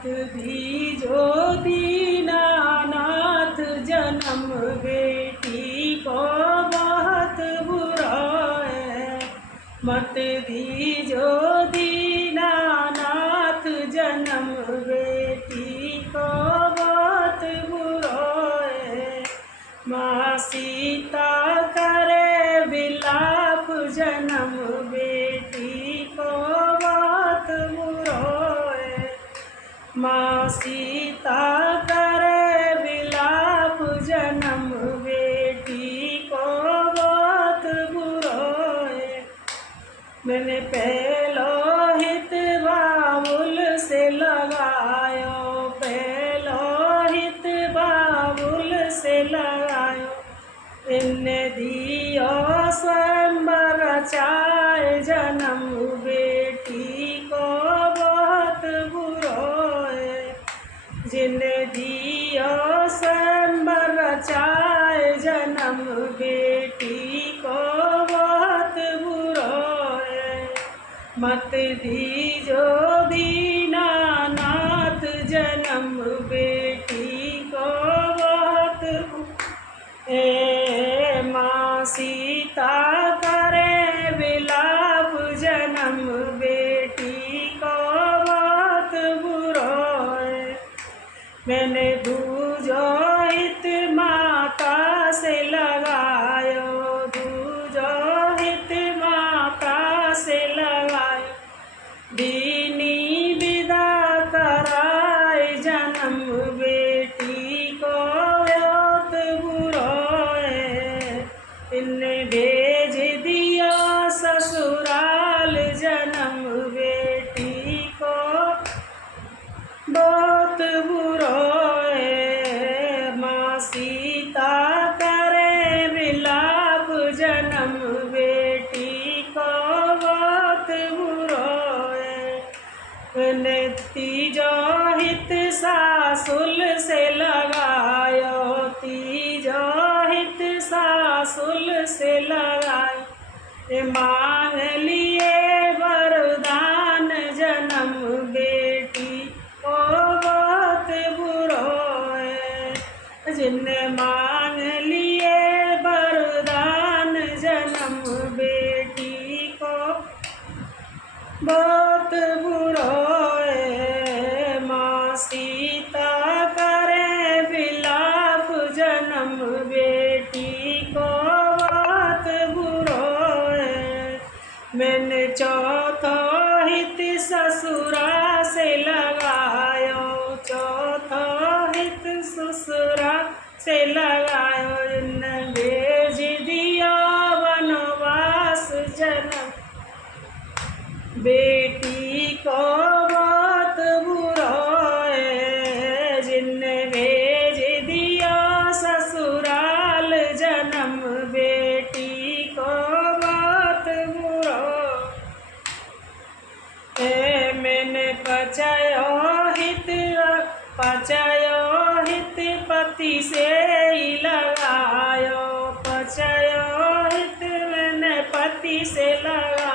मत दीजो दीनानाथ जन्म बेटी को बहुत बुरा है। मत दीजो दीनानाथ जन्म बेटी को बहुत बुरा है। माँ सीता करे विलाप जन्म बेटी को बहुत बुरा है। माँ सीता करे विलाप जन्म बेटी को बहुत बुरा है। मैंने पहलो हित बाबुल से लगायो, पहलो हित बाबुल से लगायो। इन्ने दियो स्वयंवर रचाए जन्म बेटी को बहुत बुरा है। जिन्ने दियो स्वयंवर रचाए जन्म बेटी को बहुत बुरा है। मत दीजो दीनानाथ जन्म बेटी को बहुत माँ सीता करे विलाप जन्म बेटी को बहुत बुरा है। मैंने दूजो हित माता से लगायो, दूजो हित माता से लगायो। दीनी विदा कराए जन्म बेटी को बहुत बुरा है। इन्ने भेज दिया ससुराल जन्म बेटी को बहुत बुरा है। माँ सीता करे विलाप जन्म बेटी को बहुत बुरा है। मैंने तीजो हित सासुल से लगायो, तीजो हित सासुल से लगायो। मांग लिए वरदान जन्म बेटी को बहुत बुरा है। जिनने मांग लिए वरदान जन्म बेटी को बहुत बुरा है। माँ सीता करे विलाप जन्म बेटी को बहुत बुरा है। मैंने चौथो हित ससुरा से लगायो, चौथो हित ससुरा से लगायो। इन्ने भेज दिया वनवास जन्म बेटी को बहुत बुरा है। जिनने भेज दिया ससुराल जन्म बेटी को बहुत बुरा है। मैंने पचायो हित पति से ही लगायो, पचायो हित मैंने पति से लगायो।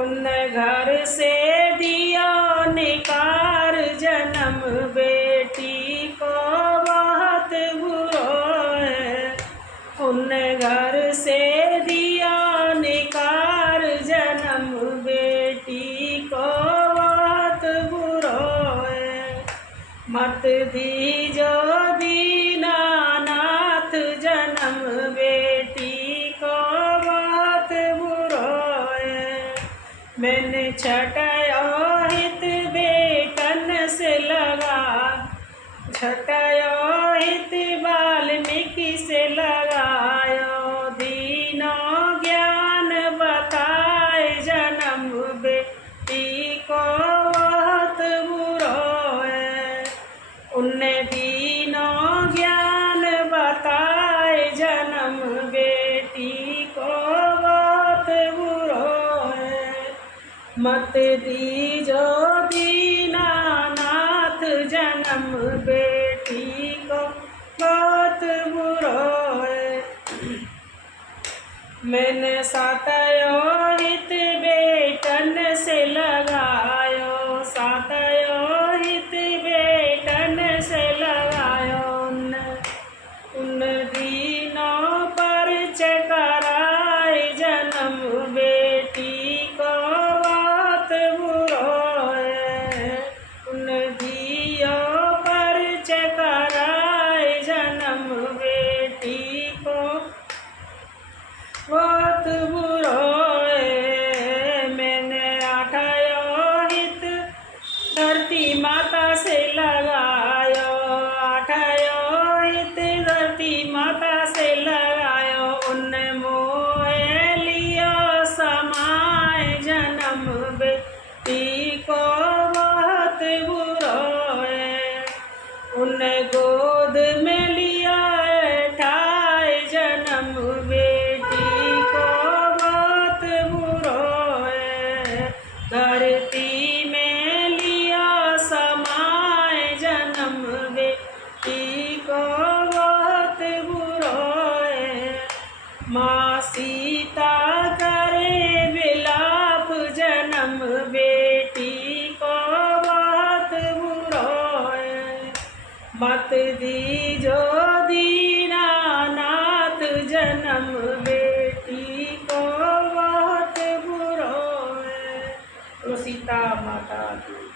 उन्ने घर से दिया निकार जन्म बेटी को बहुत बुरा है। उन्ने घर से दिया निकार जन्म बेटी को बहुत बुरा है। मत दीजो दीनानाथ जन्म बेटी को बहुत बुरा है। मैंने छटायो हित बेटन से लगा, छटायो हित वाल्मीकि से लगायो। दीनो ज्ञान बताए जन्म बेटी को बहुत बुरा है। उन्ने दीनो ज्ञान बताए जन्म बेटी को बहुत बुरा है। मत दीजो दीनानाथ जन्म बेटी को बहुत बुरा है। मैंने सातयो हित बेटन से लगा माता से लगायो, आठयो हित धरती माता से लगायो। उन मोहे लियो समाय जन्म बेटी को बहुत बुरो है। उन गोद में लिया ठाए जन्म बेटी को बहुत बुरो है। धरती में लिया समाय जन्म बेटी को बहुत बुरो है। माँ सीता करे विलाप जन्म बेटी को बहुत बुरो है। मत दीजो दीनानाथ जन्म बेटी को बहुत बुरो है। तो सीता माता की